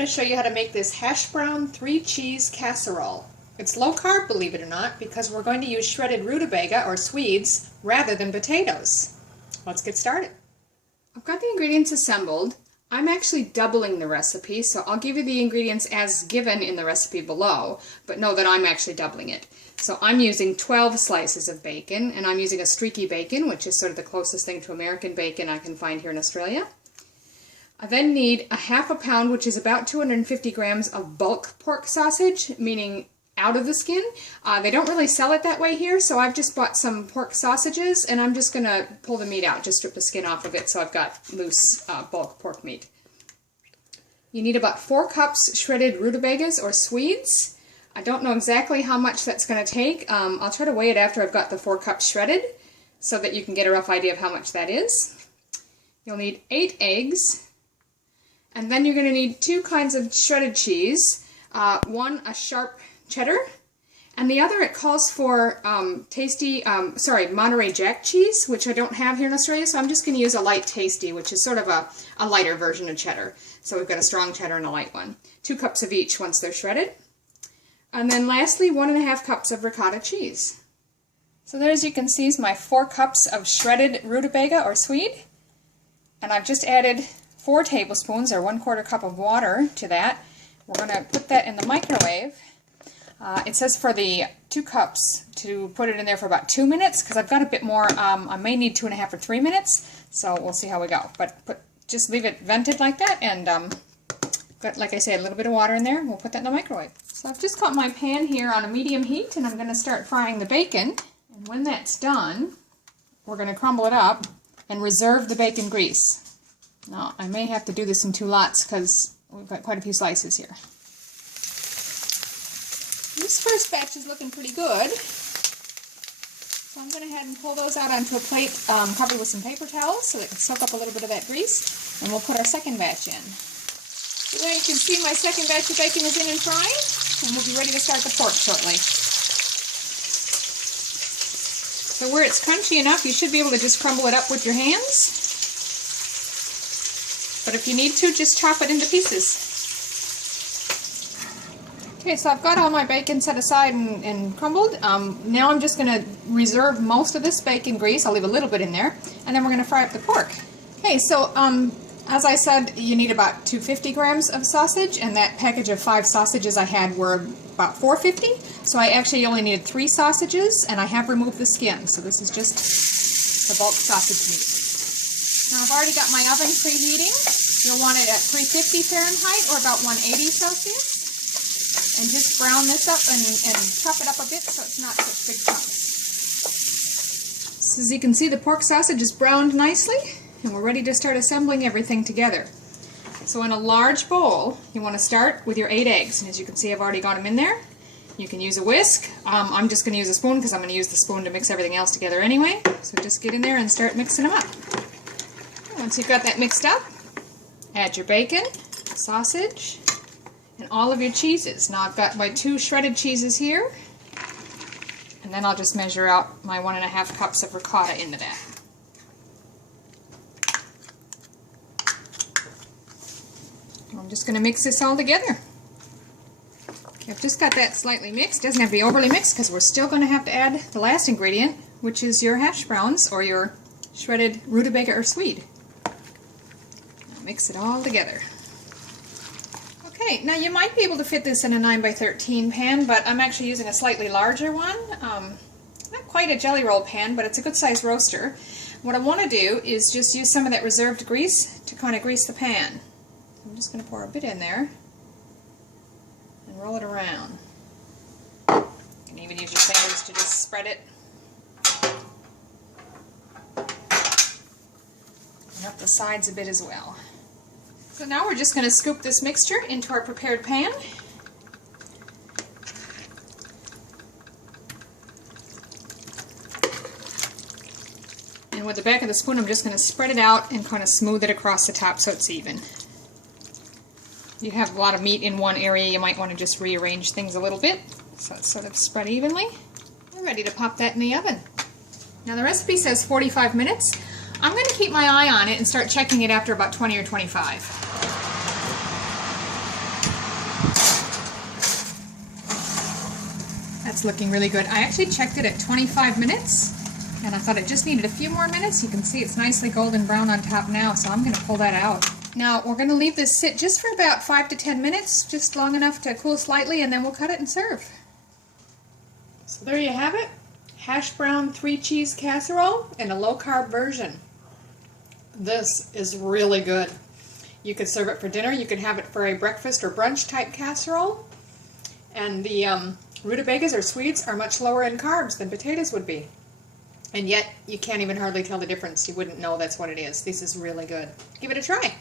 going to show you how to make this hash brown 3-cheese casserole. It's low carb, believe it or not, because we're going to use shredded rutabaga or swedes rather than potatoes. Let's get started. I've got the ingredients assembled. I'm actually doubling the recipe, so I'll give you the ingredients as given in the recipe below, but know that I'm actually doubling it. So I'm using 12 slices of bacon, and I'm using a streaky bacon, which is sort of the closest thing to American bacon I can find here in Australia. I then need a half a pound, which is about 250 grams of bulk pork sausage, meaning out of the skin. They don't really sell it that way here, so I've just bought some pork sausages, and I'm just going to pull the meat out, just strip the skin off of it, so I've got loose bulk pork meat. You need about 4 cups shredded rutabagas or swedes. I don't know exactly how much that's going to take. I'll try to weigh it after I've got the 4 cups shredded, so that you can get a rough idea of how much that is. You'll need 8 eggs. And then you're going to need 2 kinds of shredded cheese. One, a sharp cheddar, and the other, it calls for Monterey Jack cheese, which I don't have here in Australia, so I'm just going to use a light tasty, which is sort of a lighter version of cheddar. So we've got a strong cheddar and a light one. 2 cups of each once they're shredded. And then lastly, 1.5 cups of ricotta cheese. So there, as you can see, is my 4 cups of shredded rutabaga or swede. And I've just added 4 tablespoons or 1/4 cup of water to that. We're going to put that in the microwave. It says for the 2 cups to put it in there for about 2 minutes, because I've got a bit more. I may need 2.5 or 3 minutes, so we'll see how we go. But just leave it vented like that, and got, like I say, a little bit of water in there. We'll put that in the microwave. So I've just got my pan here on a medium heat, and I'm going to start frying the bacon. And when that's done, we're going to crumble it up and reserve the bacon grease. Now, I may have to do this in 2 lots because we've got quite a few slices here. This first batch is looking pretty good. So I'm going to go ahead and pull those out onto a plate covered with some paper towels so they can soak up a little bit of that grease. And we'll put our second batch in. So there you can see my second batch of bacon is in and frying. And we'll be ready to start the pork shortly. So where it's crunchy enough, you should be able to just crumble it up with your hands. But if you need to, just chop it into pieces. Okay, so I've got all my bacon set aside and crumbled. Now I'm just going to reserve most of this bacon grease. I'll leave a little bit in there. And then we're going to fry up the pork. Okay, so as I said, you need about 250 grams of sausage. And that package of 5 sausages I had were about 450. So I actually only needed 3 sausages. And I have removed the skin. So this is just the bulk sausage meat. Now I've already got my oven preheating. You'll want it at 350 Fahrenheit or about 180 Celsius. And just brown this up and chop it up a bit so it's not such big chunks. So as you can see, the pork sausage is browned nicely, and we're ready to start assembling everything together. So in a large bowl, you want to start with your 8 eggs. And as you can see, I've already got them in there. You can use a whisk. I'm just going to use a spoon because I'm going to use the spoon to mix everything else together anyway. So just get in there and start mixing them up. Once you've got that mixed up, add your bacon, sausage, and all of your cheeses. Now I've got my 2 shredded cheeses here, and then I'll just measure out my 1.5 cups of ricotta into that. I'm just going to mix this all together. Okay, I've just got that slightly mixed. It doesn't have to be overly mixed because we're still going to have to add the last ingredient, which is your hash browns or your shredded rutabaga or swede. Now mix it all together. Okay, now you might be able to fit this in a 9x13 pan, but I'm actually using a slightly larger one. Not quite a jelly roll pan, but it's a good size roaster. What I want to do is just use some of that reserved grease to kind of grease the pan. I'm just going to pour a bit in there and roll it around. You can even use your fingers to just spread it. And up the sides a bit as well. So now we're just going to scoop this mixture into our prepared pan. And with the back of the spoon, I'm just going to spread it out and kind of smooth it across the top so it's even. You have a lot of meat in one area, you might want to just rearrange things a little bit so it's sort of spread evenly. We're ready to pop that in the oven. Now the recipe says 45 minutes. I'm going to keep my eye on it and start checking it after about 20 or 25. That's looking really good. I actually checked it at 25 minutes, and I thought it just needed a few more minutes. You can see it's nicely golden brown on top now, so I'm going to pull that out. Now, we're going to leave this sit just for about 5 to 10 minutes, just long enough to cool slightly, and then we'll cut it and serve. So there you have it. Hash brown 3-cheese casserole in a low-carb version. This is really good. You could serve it for dinner. You could have it for a breakfast or brunch type casserole. And the rutabagas or swedes are much lower in carbs than potatoes would be. And yet, you can't even hardly tell the difference. You wouldn't know that's what it is. This is really good. Give it a try.